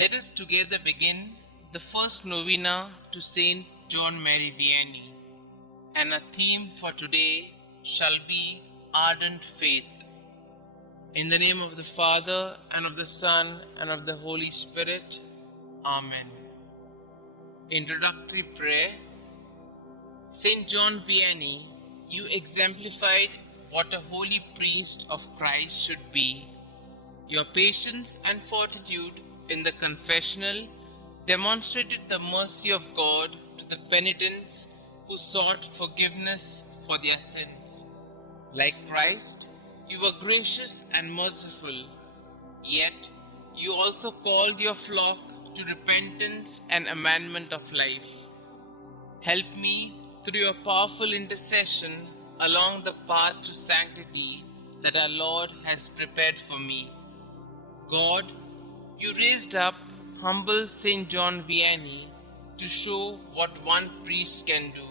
Let us together begin the first novena to St John Mary Vianney, and our theme for today shall be ardent faith. In the name of the Father, and of the Son, and of the Holy Spirit. Amen. Introductory prayer. St. John Vianney, you exemplified what a holy priest of Christ should be. Your patience and fortitude in the confessional demonstrated the mercy of God to the penitents who sought forgiveness for their sins. Like Christ, you were gracious and merciful, yet you also called your flock to repentance and amendment of life. Help me through your powerful intercession along the path to sanctity that our Lord has prepared for me. God, you raised up humble St. John Vianney to show what one priest can do.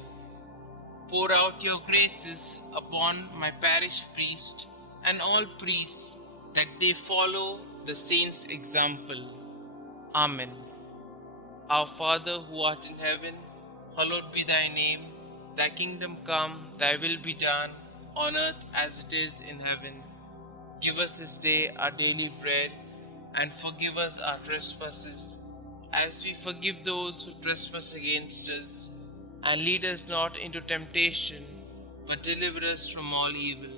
Pour out your graces upon my parish priest and all priests, that they follow the saint's example. Amen. Our Father who art in heaven, hallowed be thy name. Thy kingdom come, thy will be done, on earth as it is in heaven. Give us this day our daily bread, and forgive us our trespasses, as we forgive those who trespass against us. And lead us not into temptation, but deliver us from all evil.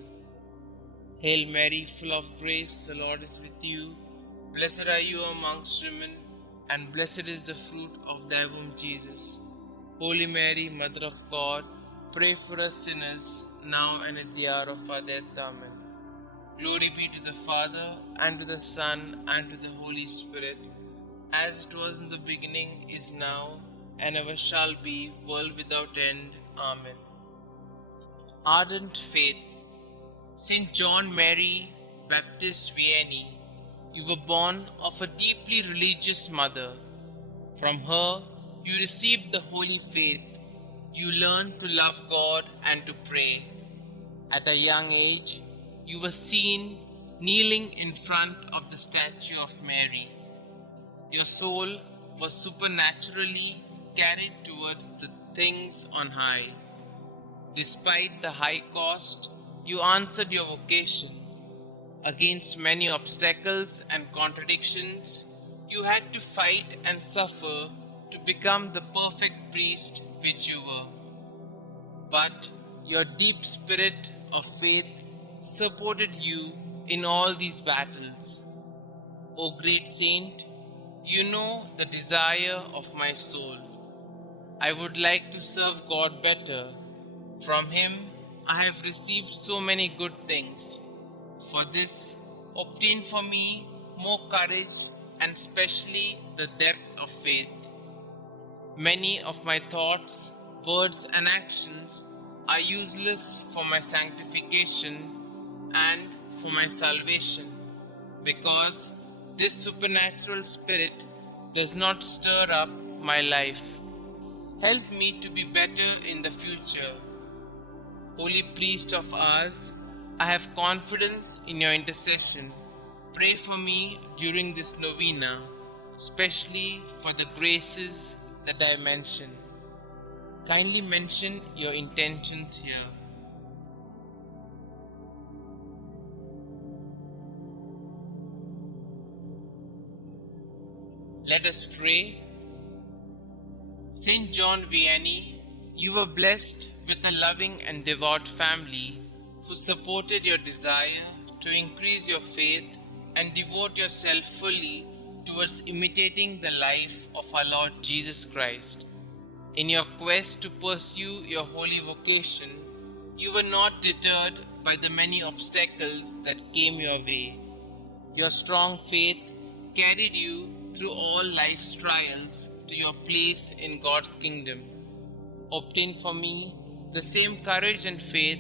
Hail Mary, full of grace, the Lord is with you. Blessed are you amongst women, and blessed is the fruit of thy womb, Jesus. Holy Mary, Mother of God, pray for us sinners, now and at the hour of our death. Amen. Glory be to the Father, and to the Son, and to the Holy Spirit, as it was in the beginning, is now, and ever shall be, world without end. Amen. Ardent faith. St. John Mary Baptist Vianney, you were born of a deeply religious mother. From her, you received the holy faith. You learned to love God and to pray. At a young age, you were seen kneeling in front of the statue of Mary. Your soul was supernaturally carried towards the things on high. Despite the high cost, you answered your vocation. Against many obstacles and contradictions, you had to fight and suffer to become the perfect priest which you were. But your deep spirit of faith supported you in all these battles. O great saint, you know the desire of my soul. I would like to serve God better. From Him I have received so many good things. For this, obtain for me more courage and specially the depth of faith. Many of my thoughts, words and actions are useless for my sanctification and for my salvation, because this supernatural spirit does not stir up my life. Help me to be better in the future. Holy priest of ours, I have confidence in your intercession. Pray for me during this novena, especially for the graces that I mention. Kindly mention your intentions here. Let us pray. St. John Vianney, you were blessed with a loving and devout family who supported your desire to increase your faith and devote yourself fully towards imitating the life of our Lord Jesus Christ. In your quest to pursue your holy vocation, you were not deterred by the many obstacles that came your way. Your strong faith carried you through all life's trials to your place in God's kingdom. Obtain for me the same courage and faith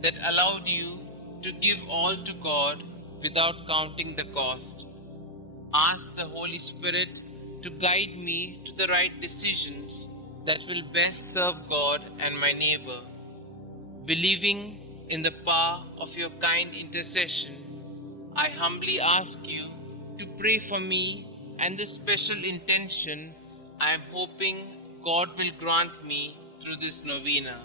that allowed you to give all to God without counting the cost. Ask the Holy Spirit to guide me to the right decisions that will best serve God and my neighbor. Believing in the power of your kind intercession, I humbly ask you to pray for me and this special intention I am hoping God will grant me through this novena.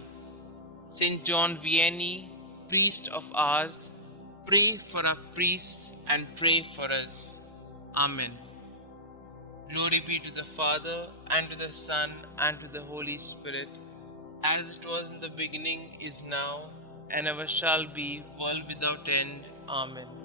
St John Vianney, priest of ours, pray for our priests and pray for us. Amen. Glory be to the Father, and to the Son, and to the Holy Spirit, as it was in the beginning, is now, and ever shall be, world without end. Amen.